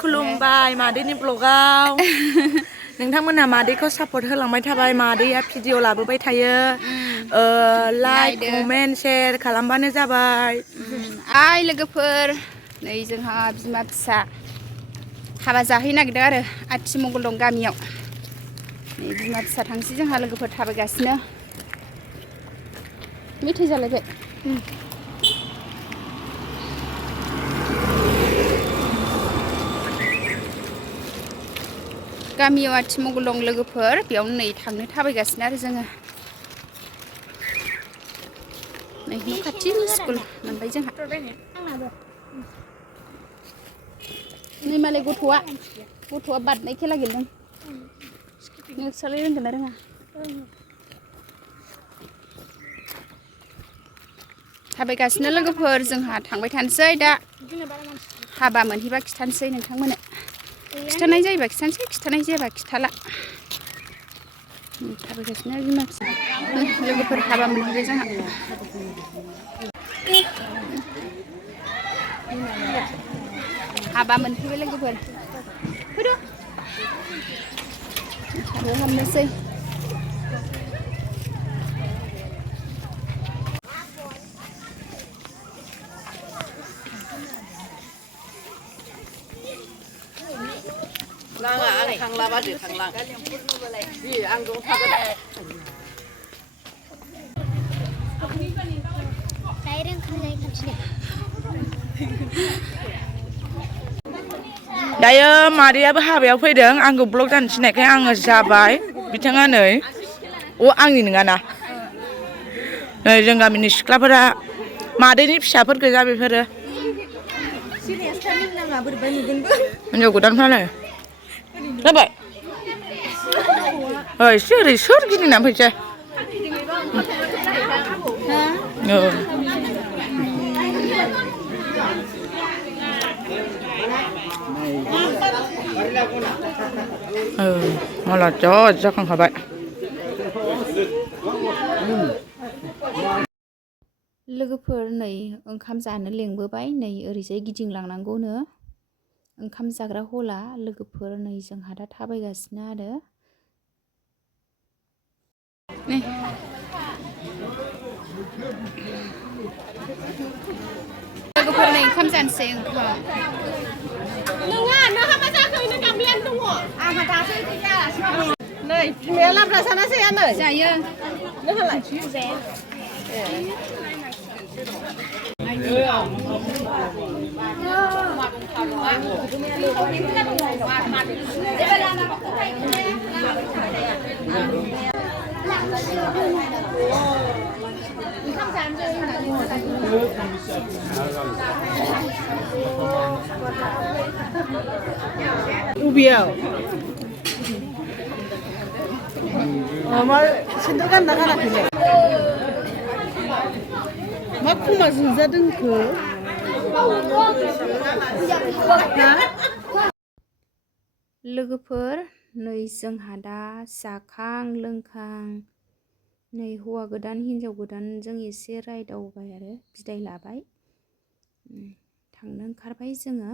खुलुमबाय मादैनि ब्लगाव नोंथांमोनहा मादैखौ सापर्ट होलांबाय थाबाय मादैया भिडिअ लाबोबाय थायो लाइक कमेन्ट शेयार खालामबानो जाबाय आइ लोगोफोर नै जोंहा बिमा फिसा हाबा जाहैनो नागिरदों आरो आथिमंगल दं गामियाव नै बिमा फिसा थांसै जोंहा लोगोफोर थाबायगासिनो मेथाइ जालायबाय गामियाव आथिमंगल दं लोगोफोर बेयावनो नै थांनो थाबायगासिनो आरो जोङो नै न' खाथिनि स्कुल मोनबाय जोंहा नै मालाय गथ'आ बारनाय खेला गेलेदों नोंस्रालाय रोंगोन ना रोङा थाबायगासिनो लोगोफोर जोंहा थांबाय थानोसै दा हाबा मोनहैबा खिथानोसै नोंथांमोननो खिथानाय जायोबा खिथानोसै खिथानाय जायाबा खिथाला थाबायगासिनो बिमा फिसा लोगोफोर हाबा मोनहैबाय जोंहा हाबा मोनफैबाय लोगोफोर फैदो हाबायाव हाबनोसै नाङा आं थांलाबादो थांलां बि आं दं थागोन दायो मादैयाबो हाबायाव फैदों आंखौ ब्लग जानो थिननायखाय आङो जाबाय बिथाङा नै आंनि नङाना नै जों गामिनि सिख्लाफोरा मादैनि फिसाफोर गोजा बेफोरो हिनजाव गोदानफ्रानो जाबाय एसे ओरै सोर गिदिंनानै फैसै माला जाखांखाबाय लोगोफोर नै ओंखाम जानो लेंबोबाय नै ओरैजाय गिदिंलांनांगौनो ओंखाम जाग्रा हला लोगोफोर नै जोंहा दा थाबायगासिनो आरो लोगोफोर नै ओंखाम जानोसै ओंखाम नङा नोंहा मा जाखो नों गामियानो दङ आंहा दासो नै बिमाया लाब्रा जाना जाया नै जायो नोंहालाय जाया बबेयाव मा सेन्देल गानना गानाखैलाय मा खोमा जोंजादोंखो लोगोफोर नै जोंहा दा जाखां लोंखां नै हौवा गोदान हिनजाव गोदानजों एसे रायदावबाय आरो बिदाय लाबाय थांनो ओंखारबाय जोङो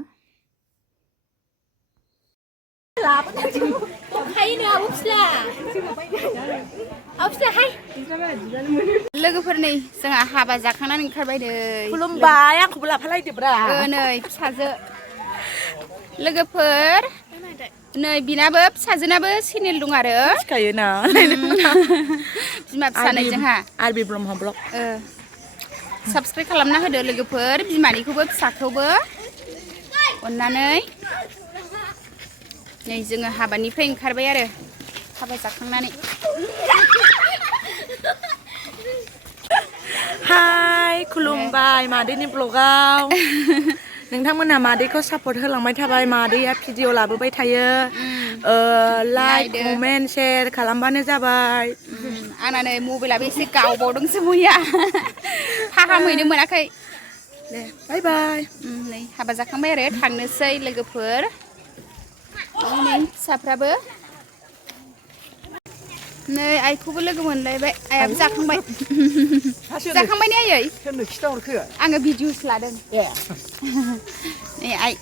लोगोफोर नै जोंहा हाबा जाखांनानै ओंखारबाय नै खुलुमबाय आंखौबो लाफालायदोब्रा नै फिसाजो लोगोफोर नै बिनाबो फिसाजोनाबो चेनेल दं आरो मिथिखायोना बिमा फिसा नै जोंहा आरबि ब्रह्म ब्लग साबस्क्राइब खालामना होदो लोगोफोर बिमानिखौबो फिसाखौबो अननानै नै जोङो हाबानिफ्राय ओंखारबाय आरो हाबा जाखांनानै हाय खुलुमबाय मादैनि ब्लगाव नोंथांमोनहा मादैखौ सापर्ट होलांबाय थाबाय मादैया भिडिअ लाबोबाय थायो लाइक कमेन्ट शेयार खालामबानो जाबाय आंना नै मबाइलाबो एसे गावबावदोंसो मैया फाहामहैनो मोनाखै दे बाय बाय नै हाबा जाखांबाय आरो थांनोसै लोगोफोर नै फिसाफ्राबो नै आइखौबो लोगो मोनलायबाय आइयाबो जाखांबाय जाखांबाय ने आयै सोरनो खिथाहरखो आङो भिडिअ'सो लादों नै आइ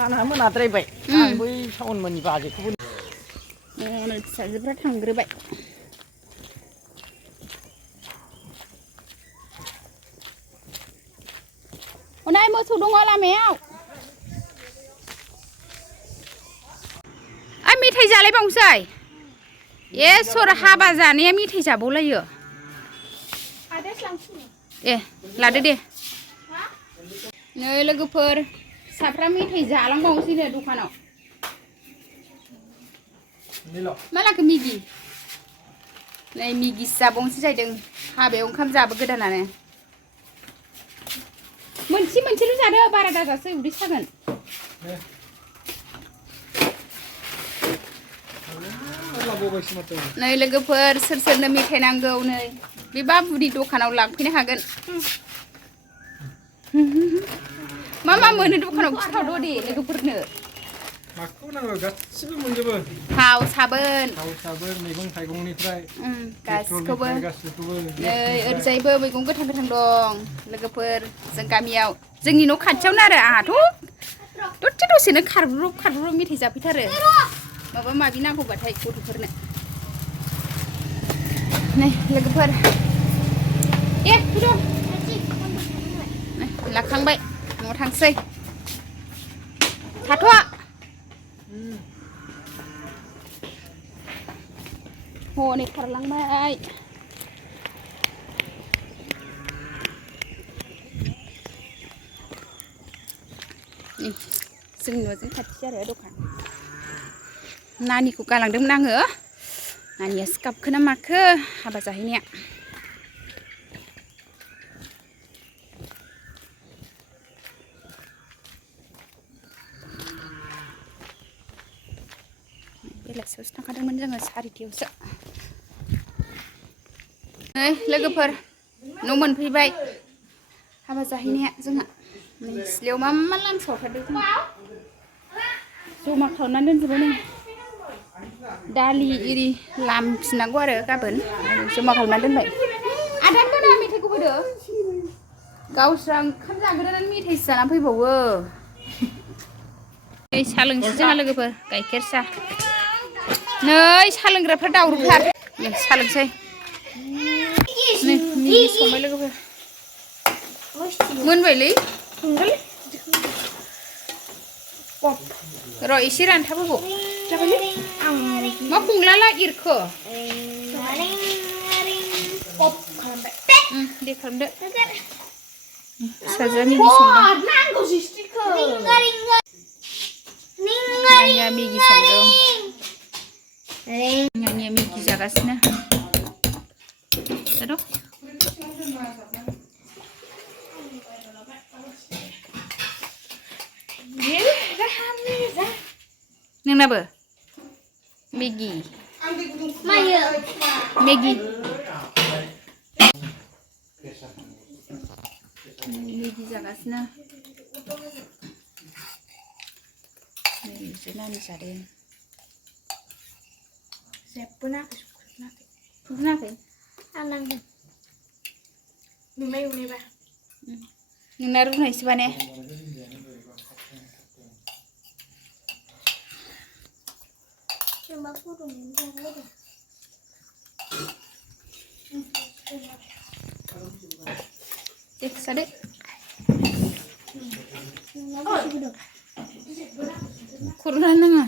अखाना मोनाद्रायबाय आं बै सावन मोननि बाजेखौबो फिसाजोफ्रा थांग्रोबाय हनै मोसौ दङ लामायाव मेथाइ जालायबावनोसै ए सर हाबा जानाया मेथाइ जाबावलायो ए लादो दे नै लोगोफोर फिसाफ्रा मेथाइ जालांबावनोसैनो दखानाव मा लाखो मिगि नै मिगिसो जाबावनोसै जाहैदों हाबायाव ओंखाम जाबो गोदानानो मोनसेल' जादो बारा दाजासै उदै सागोन नै लोगोफोर सोरनो मेथाइ नांगौ नै बे बाबुनि दखानाव लांफैनो हागोन मा मोनो दखानाव खिथावद' दे लोगोफोरनो माखौ नांगौ गासिबो मोनजोबो थाव साबोन मैगं थाइगंनिफ्राय गासिखौबो नै ओरैजायबो मैगं गोथां दं लोगोफोर जों गामियाव जोंनि न' खाथियावनो आरो आंहाथ' दसेनो खारब्रब मेथाइ जाफैथारो माबा माबि नांगौबाथाय गथ'फोरनो नै लोगोफोर ए फैद' लाखांबाय न'आव थांसै थाथ' हनै खारलांबाय जोंनि न'जों खाथि आरो दखान नानिखौ गालांदोंमोन आङो नानियासो गाबखोना माखो हाबा जाहैनाया बेलासियावसो थांखादोंमोन जोङो 4टायावसो नै लोगोफोर न' मोनफैबाय हाबा जाहैनाया जोंहा सिथ्लायाव मा लामसावथारदों जमा खालामनानै दोनजोबो नै दालि इरि लामफिननांगौ आरो गाबोन जमा खालामनानै दोनबाय आदानो दोना मेथाइखौ होदो गावस्रा ओंखाम जाग्रोनानै मेथाइसो जानानै फैबावो नै साहा लोंसै जोंहा लोगोफोर गाइखेर साहा नै साहा लोंग्राफ्रा दावरावथार साहा लोंसै नै मिगि संबाय लोगोफोर मोनबायलै र' एसे रानथाबहोबाव मा खुंलाला एरखो दे खालामदो फिसाजोआ मिगि संदों नानिया मिगि संदों नानिया मिगि जागासिनो नोंनाबो मेगि मेगि जागासिनो नानि जादों जेबो नाङाखै नोंना रुनायसोबा ने जादो खुरना नाङा